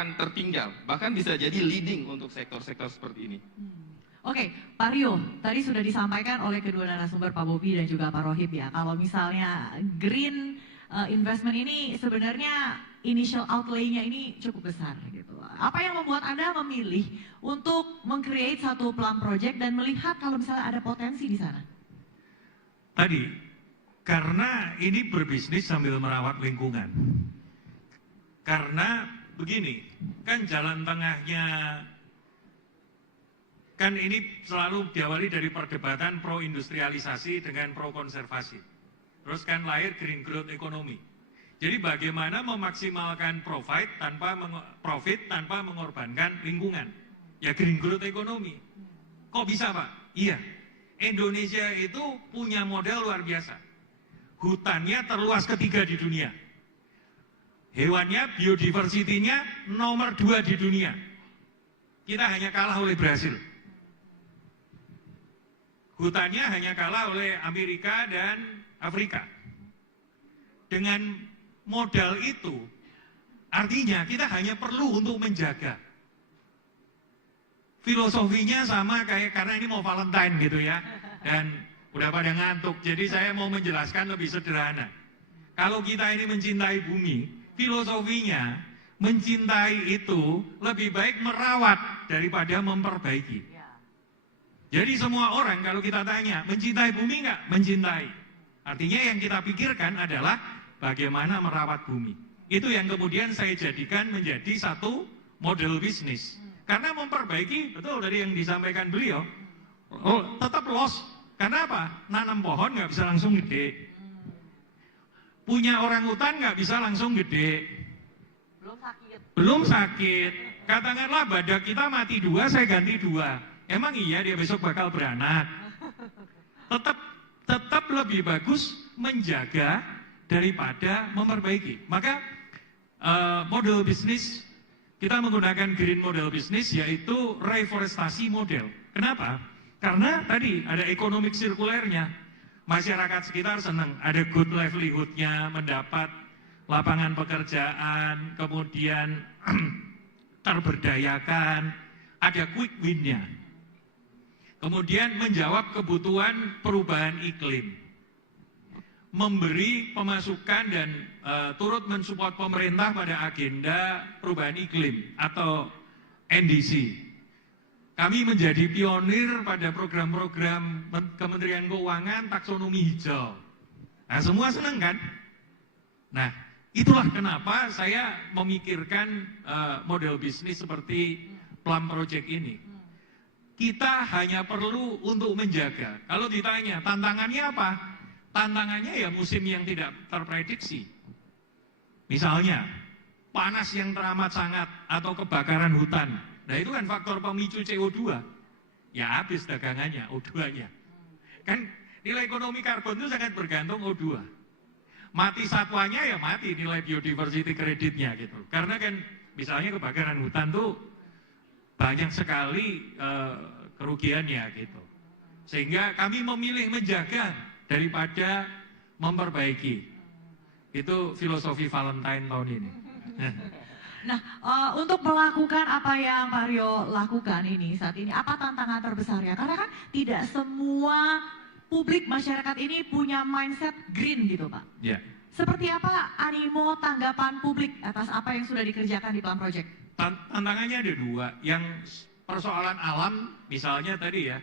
akan tertinggal, bahkan bisa jadi leading untuk sektor-sektor seperti ini. Oke, Pak Rio, tadi sudah disampaikan oleh kedua narasumber Pak Bobi dan juga Pak Rohib ya, kalau misalnya green investment ini sebenarnya initial outlay-nya ini cukup besar gitu. Apa yang membuat Anda memilih untuk meng-create satu plum project dan melihat kalau misalnya ada potensi di sana? Tadi, karena ini berbisnis sambil merawat lingkungan. Karena begini, kan jalan tengahnya, kan ini selalu diawali dari perdebatan pro-industrialisasi dengan pro-konservasi. Terus kan lahir green growth economy. Jadi bagaimana memaksimalkan profit tanpa mengorbankan lingkungan. Ya green growth economy. Kok bisa Pak? Iya, Indonesia itu punya modal luar biasa. Hutannya terluas ketiga di dunia. Hewannya, biodiversity-nya nomor 2 di dunia. Kita hanya kalah oleh Brasil. Hutannya hanya kalah oleh Amerika dan Afrika. Dengan modal itu, artinya kita hanya perlu untuk menjaga. Filosofinya sama kayak, karena ini mau Valentine gitu ya, dan udah pada ngantuk, jadi saya mau menjelaskan lebih sederhana. Kalau kita ini mencintai bumi, filosofinya mencintai itu lebih baik merawat daripada memperbaiki. Jadi semua orang kalau kita tanya, mencintai bumi nggak? Mencintai. Artinya yang kita pikirkan adalah bagaimana merawat bumi. Itu yang kemudian saya jadikan menjadi satu model bisnis. Karena memperbaiki, betul dari yang disampaikan beliau, tetap loss. Karena apa? Nanam pohon nggak bisa langsung gede. Punya orang hutan nggak bisa langsung gede. Belum sakit. Katakanlah badak kita mati 2, saya ganti 2. Emang iya dia besok bakal beranak? Tetap lebih bagus menjaga daripada memperbaiki. Maka model bisnis, kita menggunakan green model bisnis, yaitu reforestasi model. Kenapa? Karena tadi ada economic sirkulernya. Masyarakat sekitar senang, ada good livelihood-nya, mendapat lapangan pekerjaan, kemudian terberdayakan, ada quick win-nya. Kemudian menjawab kebutuhan perubahan iklim. Memberi pemasukan dan turut mensupport pemerintah pada agenda perubahan iklim atau NDC. Kami menjadi pionir pada program-program Kementerian Keuangan taksonomi hijau. Nah, semua senang kan? Nah, itulah kenapa saya memikirkan model bisnis seperti Plum Project ini. Kita hanya perlu untuk menjaga. Kalau ditanya, tantangannya apa? Tantangannya ya musim yang tidak terprediksi. Misalnya, panas yang teramat sangat atau kebakaran hutan. Nah itu kan faktor pemicu CO2. Ya habis dagangannya, O2-nya. Kan nilai ekonomi karbon itu sangat bergantung O2. Mati satwanya ya mati nilai biodiversity kreditnya gitu. Karena kan misalnya kebakaran hutan tuh banyak sekali kerugiannya gitu. Sehingga kami memilih menjaga daripada memperbaiki. Itu filosofi Valentine tahun ini. Nah, untuk melakukan apa yang Pak Rio lakukan ini saat ini, apa tantangan terbesarnya? Karena kan tidak semua publik masyarakat ini punya mindset green gitu Pak. Ya. Seperti apa animo tanggapan publik atas apa yang sudah dikerjakan di Plum Project? Tantangannya ada 2. Yang persoalan alam, misalnya tadi ya,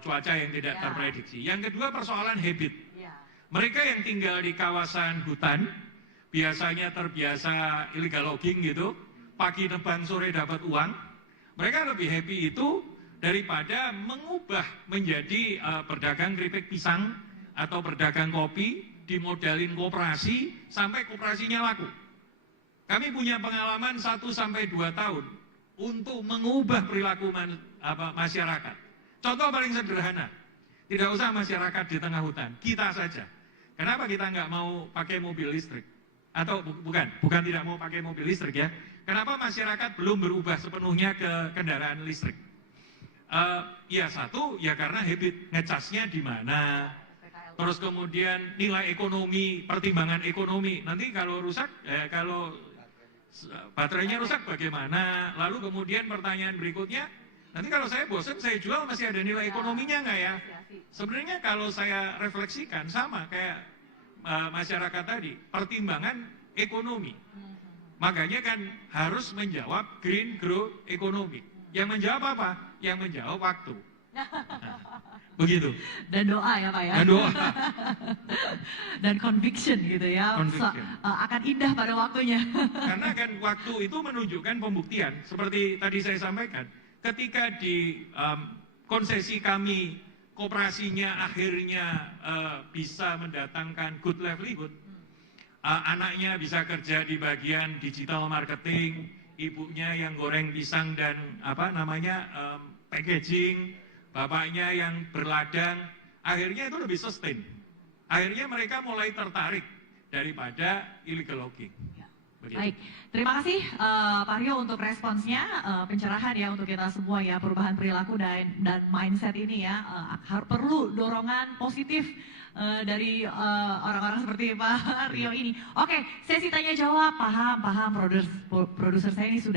cuaca yang tidak terprediksi. Yang kedua persoalan habit. Mereka yang tinggal di kawasan hutan, biasanya terbiasa illegal logging gitu, pagi nebang sore dapat uang, mereka lebih happy itu daripada mengubah menjadi berdagang keripik pisang atau berdagang kopi, dimodalin koperasi sampai koperasinya laku. Kami punya pengalaman 1-2 tahun untuk mengubah perilaku masyarakat. Contoh paling sederhana, tidak usah masyarakat di tengah hutan, kita saja. Kenapa kita nggak mau pakai mobil listrik? Atau bukan tidak mau pakai mobil listrik ya. Kenapa masyarakat belum berubah sepenuhnya ke kendaraan listrik? Ya satu, ya karena habit ngecasnya di mana. Terus kemudian nilai ekonomi, pertimbangan ekonomi. Nanti kalau rusak, kalau baterainya rusak bagaimana? Lalu kemudian pertanyaan berikutnya, nanti kalau saya bosan saya jual masih ada nilai ekonominya nggak ya? Sebenarnya kalau saya refleksikan sama kayak masyarakat tadi, pertimbangan ekonomi. Makanya kan harus menjawab green growth economy. Yang menjawab apa? Yang menjawab waktu. Nah, begitu. Dan doa ya Pak ya. Dan doa. Dan conviction gitu ya. Conviction. Akan indah pada waktunya. Karena kan waktu itu menunjukkan pembuktian. Seperti tadi saya sampaikan, ketika di konsesi kami, koperasinya akhirnya bisa mendatangkan good livelihood, anaknya bisa kerja di bagian digital marketing, ibunya yang goreng pisang dan packaging, bapaknya yang berladang, akhirnya itu lebih sustain. Akhirnya mereka mulai tertarik daripada illegal logging. Begitu. Baik, terima kasih Pak Rio untuk responsnya, pencerahan ya untuk kita semua ya, perubahan perilaku dan mindset ini ya, perlu dorongan positif dari orang-orang seperti Pak Rio ini. Oke, sesi tanya jawab, paham, produser saya ini sudah